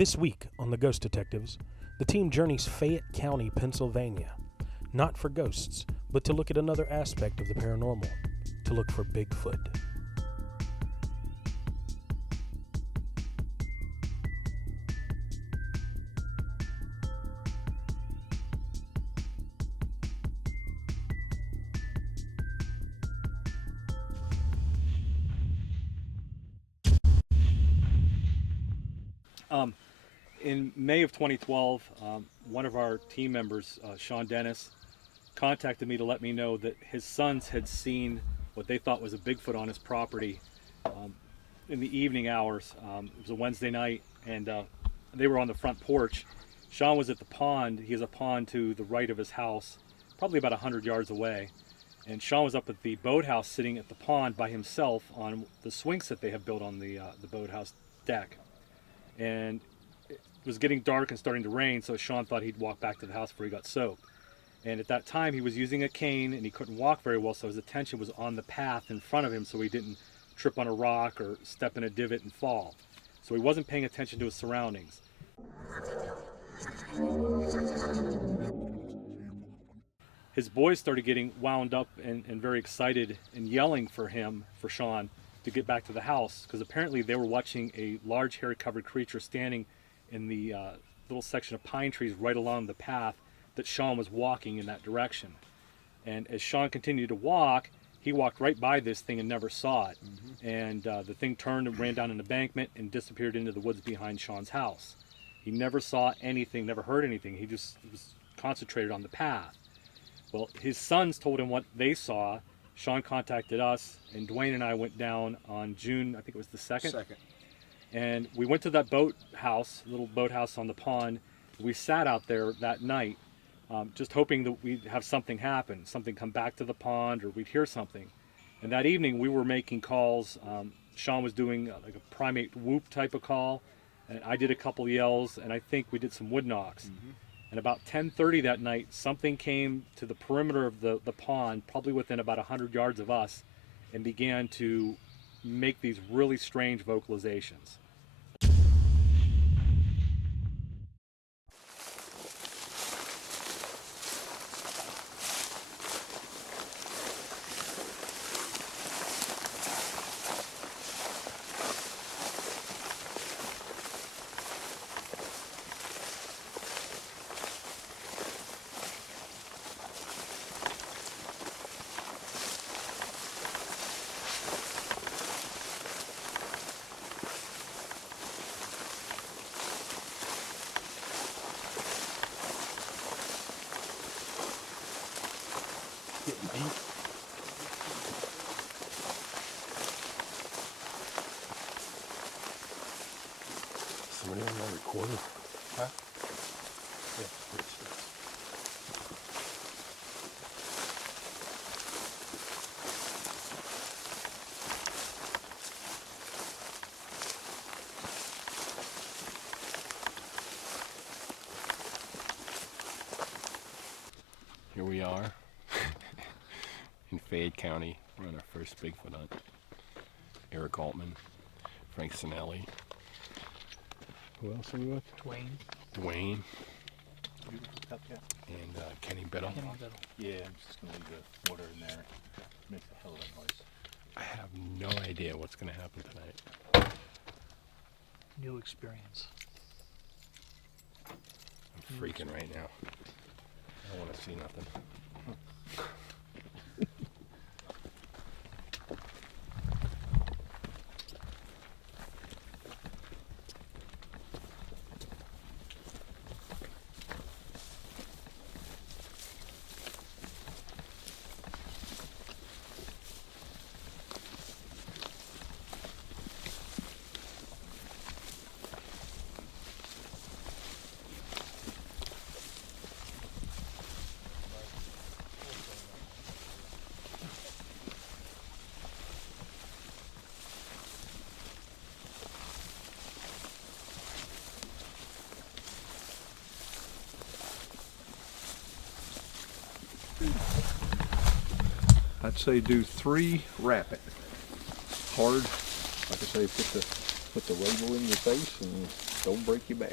This week on The Ghost Detectives, the team journeys Fayette County, Pennsylvania, not for ghosts, but to look at another aspect of the paranormal, to look for Bigfoot. In May of 2012, one of our team members, Shawn Dennis, contacted me to let me know that his sons had seen what they thought was a Bigfoot on his property in the evening hours. It was a Wednesday night, and they were on the front porch. Shawn was at the pond. He has a pond to the right of his house, probably about 100 yards away. And Shawn was up at the boathouse sitting at the pond by himself on the swings that they have built on the boathouse deck. And it was getting dark and starting to rain, so Shawn thought he'd walk back to the house before he got soaked. And at that time, he was using a cane, and he couldn't walk very well, so his attention was on the path in front of him so he didn't trip on a rock or step in a divot and fall. So he wasn't paying attention to his surroundings. His boys started getting wound up and very excited and yelling for Shawn, to get back to the house, because apparently they were watching a large hair-covered creature standing in the little section of pine trees right along the path that Shawn was walking in that direction. And as Shawn continued to walk, he walked right by this thing and never saw it. And the thing turned and ran down an embankment and disappeared into the woods behind Shawn's house. He never saw anything, never heard anything. He just was concentrated on the path. Well, his sons told him what they saw. Shawn contacted us, and Dwayne and I went down on June, I think it was the 2nd. And we went to that boathouse, little boathouse on the pond. We sat out there that night, just hoping that we'd have something happen, something come back to the pond, or we'd hear something. And that evening we were making calls. Shawn was doing like a primate whoop type of call, and I did a couple yells, and I think we did some wood knocks. And about 10:30 that night, something came to the perimeter of the pond, probably within about 100 yards of us, and began to make these really strange vocalizations. Somebody on my recorder? Huh? Yeah. Here we are in Fayette County. We're on our first Bigfoot hunt. Eric Altman, Frank Sinelli. Who else are we with? Dwayne. And Kenny Biddle. Yeah, I'm just going to leave the water in there. Make a hell of a noise. I have no idea what's going to happen tonight. New experience. I'm freaking right now. I don't want to see nothing. I'd say do 3 rapid. Hard. Like I say, put the label in your face and Don't break your back.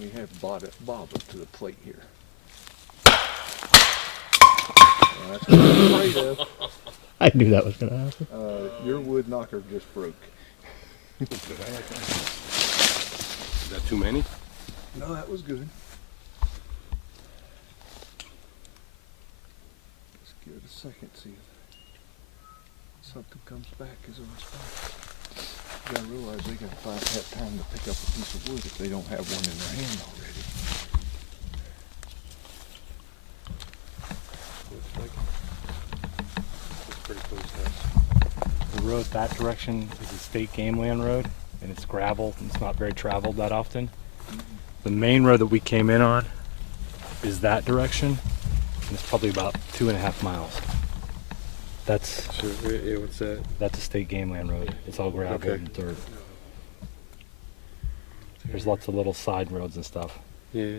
We have Bob up to the plate here. That's what I'm afraid of. I knew that was going to happen. Your wood knocker just broke. Is that too many? No, that was good. Let's give it a second, see if something comes back as a response. You gotta realize they gotta have time to pick up a piece of wood if they don't have one in their hand already. The road that direction is a state game land road, and it's gravel, and it's not very traveled that often. The main road that we came in on is that direction, and it's probably about 2.5 miles. That's So, yeah, what's that? that's a state game land road. It's all gravel Okay. and dirt. There's lots of little side roads and stuff. Yeah.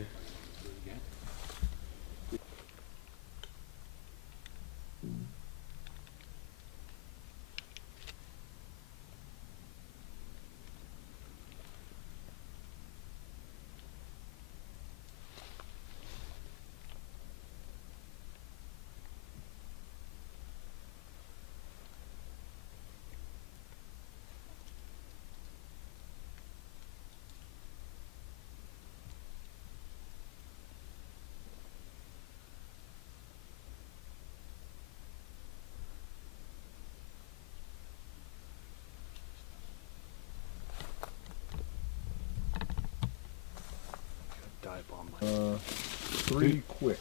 Dive bomb. 3 quick.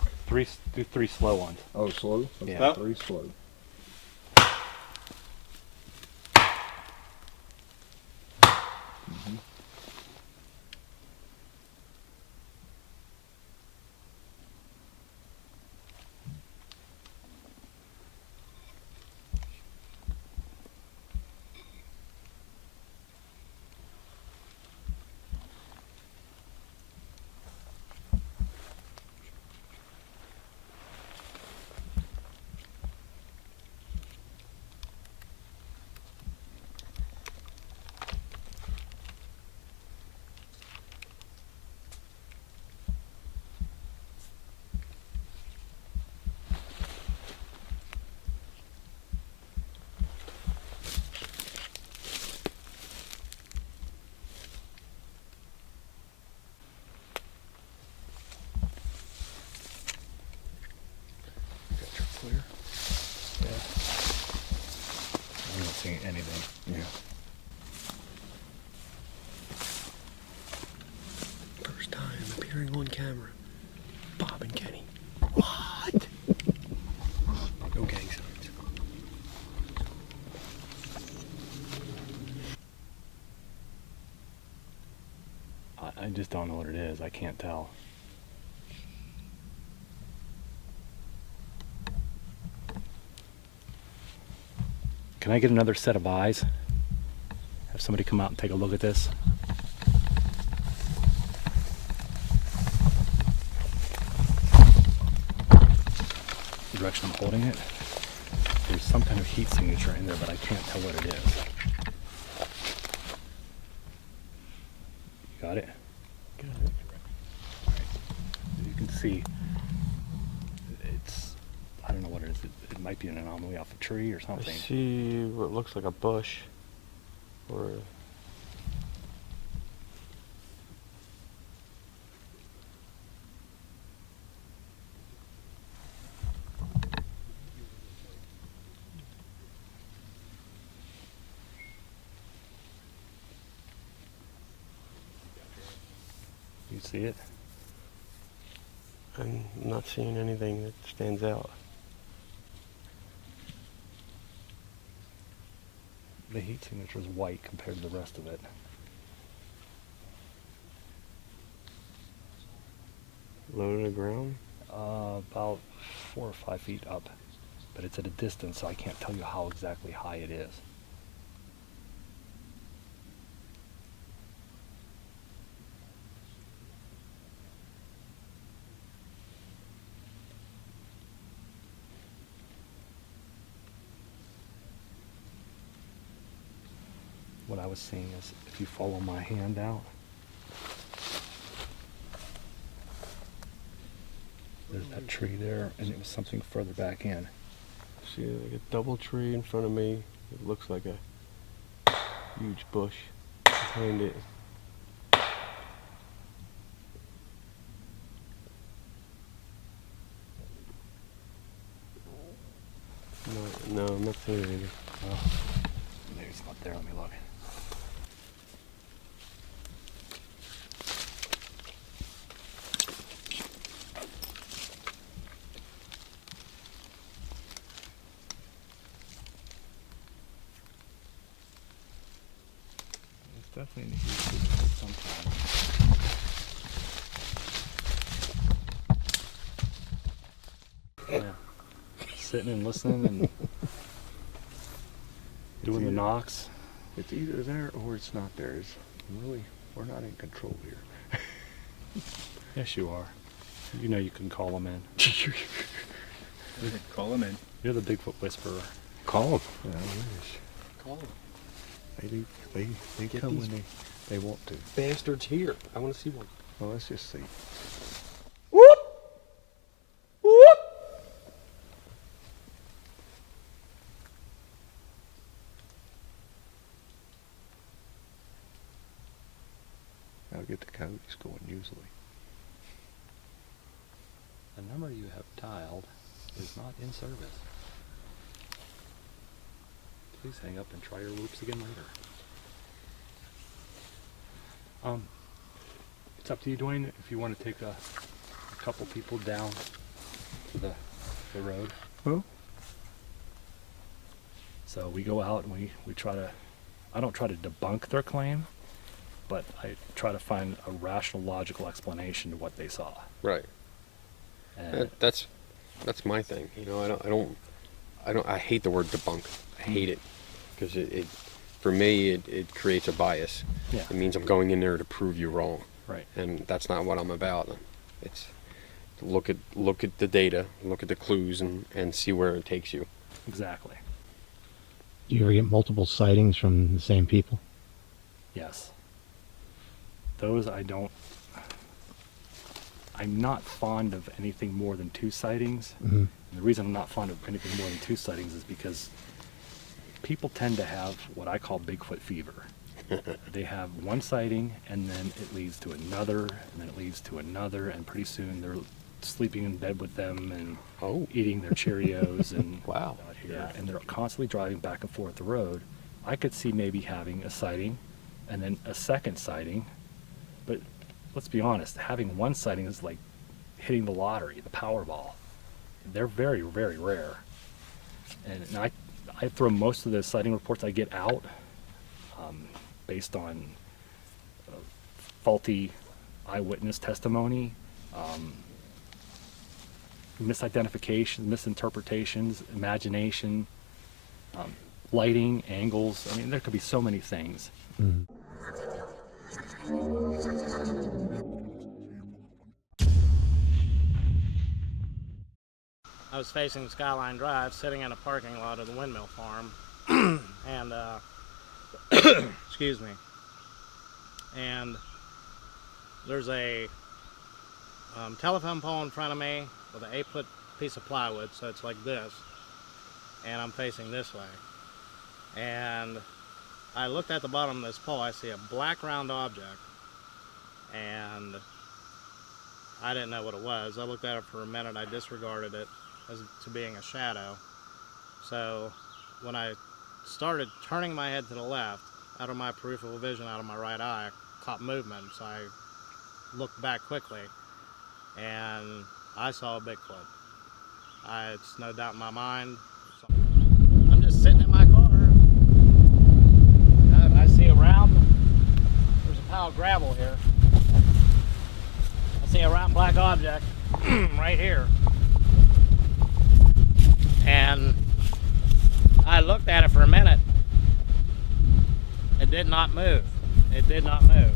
Do 3 slow ones. Oh, slow? Okay, Yeah. 3 slow. I'm not seeing anything. Yeah. First time appearing on camera. Bob and Kenny. What? No gang signs. I just don't know what it is. I can't tell. Can I get another set of eyes? Have somebody come out and take a look at this? The direction I'm holding it, there's some kind of heat signature in there, but I can't tell what it is. You got it? You can see it's, I don't know what it is. It might be an anomaly off a tree or something. I see what looks like a bush. Or You see it? I'm not seeing anything that stands out. The heat signature is white compared to the rest of it. Low to the ground? About 4 or 5 feet up, but it's at a distance, so I can't tell you how exactly high it is. was seeing is if you follow my hand out, there's that tree there, and it was something further back in. See, like a double tree in front of me. It looks like a huge bush behind it. No, I'm not seeing anything. Oh, maybe it's not there. Let me look. It's definitely in the heat sometime. Yeah. Sitting and listening and doing the knocks. It's either there or it's not there. We're not in control here. Yes, you are. You know you can call them in. Call him in. You're the Bigfoot whisperer. Call him. Yeah, I wish. Call him. They Get come these- when they want to. Bastards here. I want to see one. Well, let's just see. I'll get the coyotes going usually. The number you have dialed is not in service. Please hang up and try your loops again later. It's up to you, Dwayne, if you want to take a couple people down to the road. Oh. So we go out and we try to, I don't try to debunk their claim, but I try to find a rational, logical explanation to what they saw. Right. And That's my thing. You know, I hate the word debunk. I hate it because it for me it creates a bias. yeah, It means I'm going in there to prove you wrong, right. and that's not what I'm about. It's look at the data, look at the clues, and see where it takes you. Exactly. Do you ever get multiple sightings from the same people? Yes. Those I don't. I'm not fond of anything more than 2 sightings. Mm-hmm. And the reason I'm not fond of anything more than 2 sightings is because people tend to have what I call Bigfoot fever. They have one sighting, and then it leads to another, and then it leads to another, and pretty soon they're sleeping in bed with them and Oh. eating their Cheerios and Wow. out here, and they're constantly driving back and forth the road. I could see maybe having a sighting and then a second sighting, but let's be honest, having one sighting is like hitting the lottery, the Powerball. They're very, very rare. And I throw most of the sighting reports I get out based on faulty eyewitness testimony, misidentification, misinterpretations, imagination, lighting, angles. I mean, there could be so many things. Mm-hmm. I was facing Skyline Drive, sitting in a parking lot of the windmill farm, and excuse me, and there's a telephone pole in front of me with an 8-foot piece of plywood, so it's like this, and I'm facing this way, and I looked at the bottom of this pole. I see a black round object, and I didn't know what it was. I looked at it for a minute. I disregarded it as to being a shadow. So when I started turning my head to the left, out of my peripheral vision, out of my right eye, I caught movement. So I looked back quickly, and I saw a Bigfoot. It's no doubt in my mind. I'm just sitting in my car. I see a round, there's a pile of gravel here. I see a round black object right here. And I looked at it for a minute. It did not move. It did not move.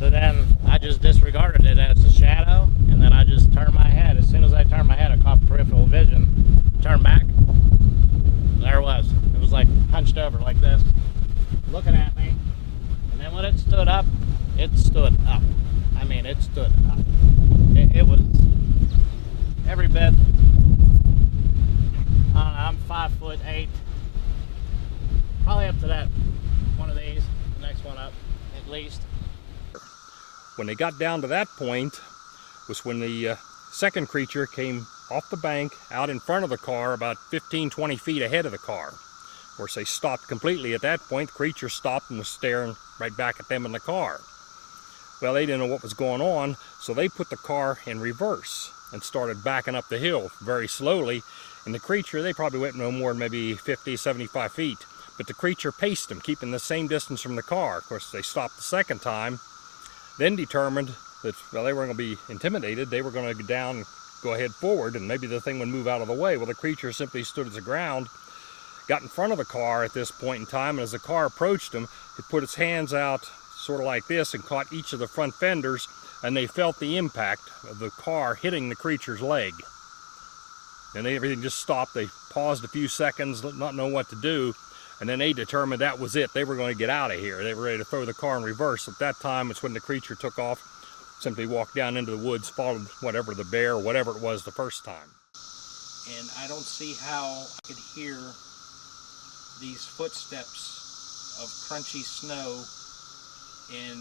So then I just disregarded it as a shadow, and then I just turned my head. As soon as I turned my head, I caught peripheral vision. Turned back. There it was. It was like hunched over like this. looking at me. And then when it stood up, it stood up. I mean, it stood up. It was every bit. I'm 5'8". Probably up to that one of these, the next one up, at least. When they got down to that point was when the second creature came off the bank out in front of the car about 15-20 feet ahead of the car. Of course, they stopped completely at that point. The creature stopped and was staring right back at them in the car. Well, they didn't know what was going on, so they put the car in reverse and started backing up the hill very slowly. And the creature, they probably went no more than maybe 50, 75 feet. But the creature paced them, keeping the same distance from the car. Of course, they stopped the second time, then determined that, well, they weren't going to be intimidated. They were going to go down and go ahead forward, and maybe the thing would move out of the way. Well, the creature simply stood as the ground, got in front of the car at this point in time, and as the car approached them, it put its hands out sort of like this and caught each of the front fenders, and they felt the impact of the car hitting the creature's leg. And everything just stopped. They paused a few seconds, not knowing what to do, and then they determined that was it. They were going to get out of here. They were ready to throw the car in reverse. At that time, it's when the creature took off, simply walked down into the woods, followed whatever the bear or whatever it was the first time. And I don't see how I could hear these footsteps of crunchy snow and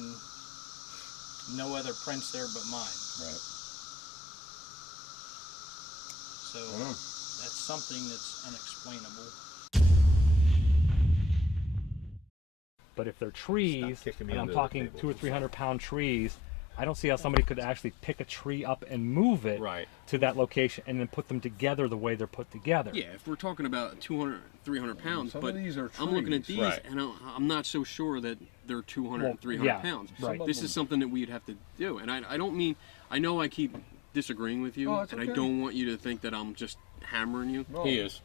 no other prints there but mine. Right. So that's something that's unexplainable. But if they're trees, kicking me and I'm under the talking table. 200 or 300 pound trees, I don't see how somebody could actually pick a tree up and move it Right. to that location and then put them together the way they're put together. Yeah, if we're talking about 200, 300 pounds, Some but of these are I'm looking at trees. these Right. and I'm not so sure that they're 200 Well, and 300 yeah, pounds. right. This is something that we'd have to do. And I don't mean, I know I keep disagreeing with you, Oh, it's and I okay. don't want you to think that I'm just hammering you. No. He is.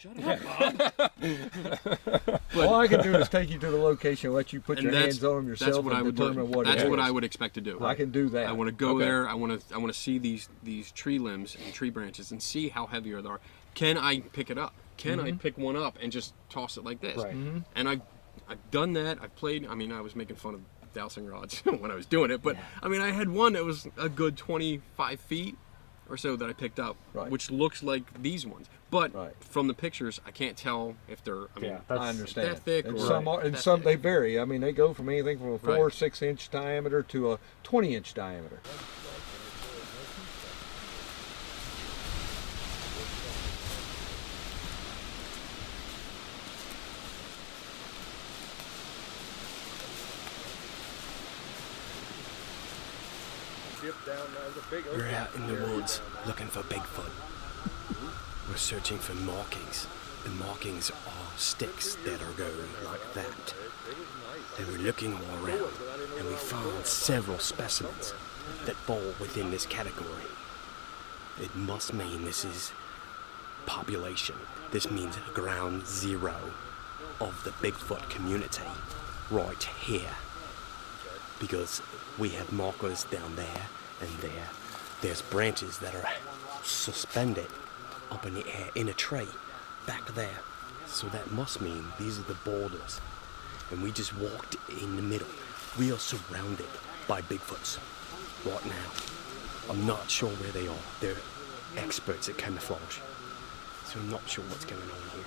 Shut up, Bob. All I can do is take you to the location, let you put And your that's- hands on them That's yourself what I and would determine do. what That's it is. what I would expect to do. I can do that. I want to go Okay. there. I want to see these tree limbs and tree branches and see how heavy they are. Can I pick it up? Can I pick one up and just toss it like this? Right. And I've done that. I've played. I mean, I was making fun of dowsing rods when I was doing it, but I mean, I had one that was a good 25 feet or so that I picked up, Right. which looks like these ones. But Right. from the pictures, I can't tell if they're. I mean, Yeah, that's, I understand. that thick and or some are, and that some thick. they vary. I mean, they go from anything from a 4 or Right. 6 inch diameter to a 20-inch diameter. We're out in the woods looking for Bigfoot. We're searching for markings. The markings are sticks that are going like that. And we're looking all around, and we found several specimens that fall within this category. It must mean this is population. This means ground zero of the Bigfoot community right here. Because we have markers down there and there. There's branches that are suspended up in the air in a tree back there. So that must mean these are the borders. And we just walked in the middle. We are surrounded by Bigfoots right now. I'm not sure where they are. They're experts at camouflage. So I'm not sure what's going on here.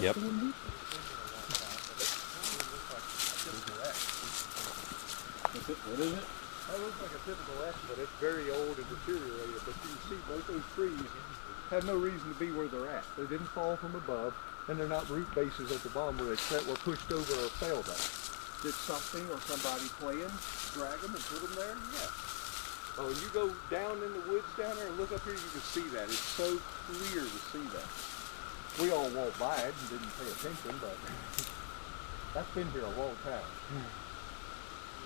Yep. That looks like a typical X, but it's very old and deteriorated. But you can see both those trees have no reason to be where they're at. They didn't fall from above, and they're not root bases at the bottom where they were pushed over or fell down. Did something or somebody playing drag them and put them there? Yeah. Oh, you go down in the woods down there and look up here, you can see that. It's so clear to see that. We all walked by it and didn't pay attention, but that's been here a long time.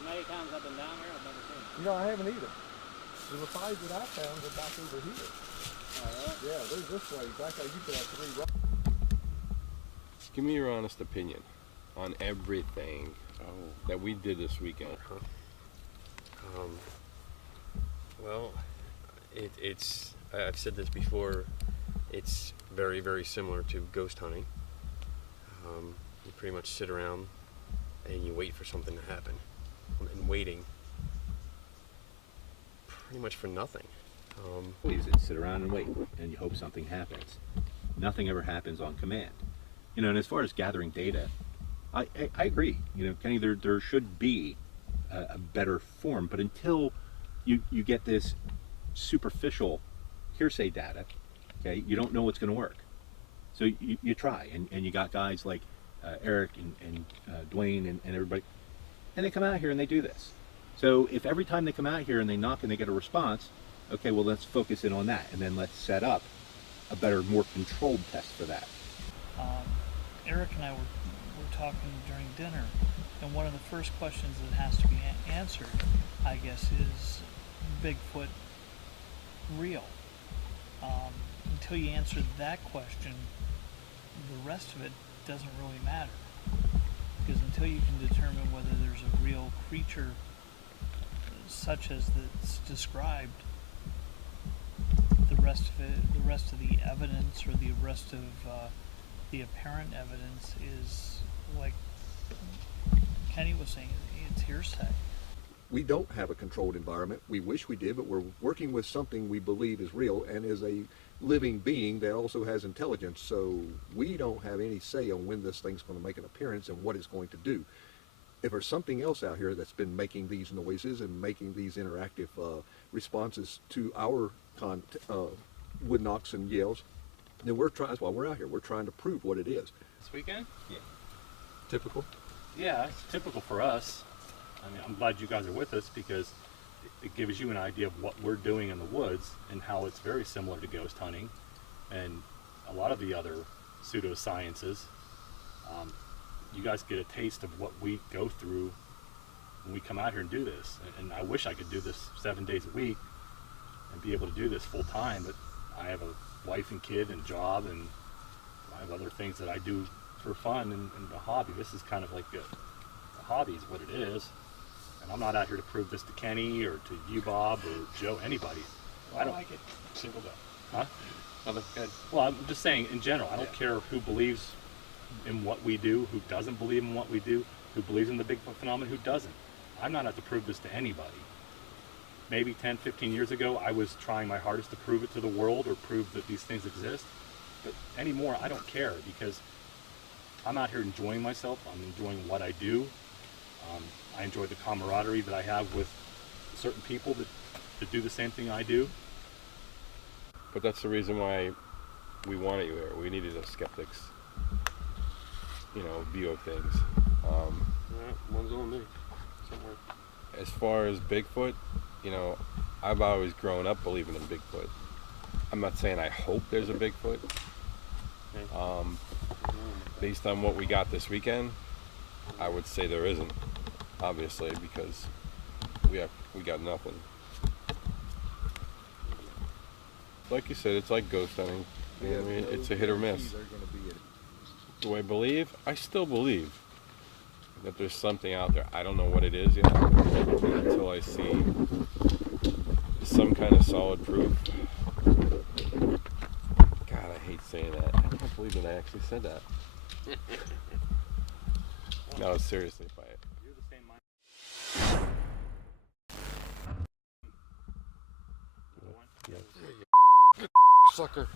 Many times I've been down here, I've never seen it. You know, I haven't either. The five that I found are back over here. Oh, really? Yeah, there's this way. Back there, you could have 3 rocks. Give me your honest opinion on everything that we did this weekend. Well, it's I've said this before. It's very, very similar to ghost hunting. You pretty much sit around and you wait for something to happen, and waiting pretty much for nothing. Please sit around and wait, and you hope something happens. Nothing ever happens on command. You know, and as far as gathering data, I agree. You know, Kenny, there should be a better form, but until you get this superficial hearsay data, okay, you don't know what's going to work. So you try, and you got guys like Eric and Dwayne and everybody, and they come out here and they do this. So if every time they come out here and they knock and they get a response, okay, well, let's focus in on that, and then let's set up a better, more controlled test for that. Eric and I were talking during dinner, and one of the first questions that has to be answered, I guess, is Bigfoot real? Until you answer that question, the rest of it doesn't really matter. Because until you can determine whether there's a real creature such as that's described, the rest of the evidence, or the rest of the apparent evidence, is like Kenny was saying, it's hearsay. We don't have a controlled environment. We wish we did, but we're working with something we believe is real and is a living being that also has intelligence. So we don't have any say on when this thing's going to make an appearance and what it's going to do. If there's something else out here that's been making these noises and making these interactive responses to our wood knocks and yells, then that's why we're out here. We're trying to prove what it is. This weekend? Yeah. Typical? Yeah, it's typical for us. I mean, I'm glad you guys are with us, because it gives you an idea of what we're doing in the woods and how it's very similar to ghost hunting and a lot of the other pseudosciences. You guys get a taste of what we go through when we come out here and do this. And I wish I could do this 7 days a week and be able to do this full time, but I have a wife and kid and job, and I have other things that I do for fun and a hobby. This is kind of like a hobby is what it is. And I'm not out here to prove this to Kenny or to you, Bob, or Joe, anybody. I don't like it. Single up. Huh? Other good. Well, I'm just saying, in general, I don't care who believes in what we do, who doesn't believe in what we do, who believes in the Bigfoot phenomenon, who doesn't. I'm not out to prove this to anybody. Maybe 10, 15 years ago, I was trying my hardest to prove it to the world or prove that these things exist. But anymore, I don't care, because I'm out here enjoying myself. I'm enjoying what I do. I enjoy the camaraderie that I have with certain people that do the same thing I do. But that's the reason why we wanted you here. We needed a skeptic's, view of things. One's on me. Somewhere. As far as Bigfoot, I've always grown up believing in Bigfoot. I'm not saying I hope there's a Bigfoot. Based on what we got this weekend, I would say there isn't, obviously, because we got nothing. Like you said, it's like ghost hunting. I mean, it's a hit or miss. Do I believe? I still believe that there's something out there. I don't know what it is yet, until I see some kind of solid proof. God, I hate saying that. I can't believe that I actually said that. No, seriously, by it. You're the same mind. Sucker.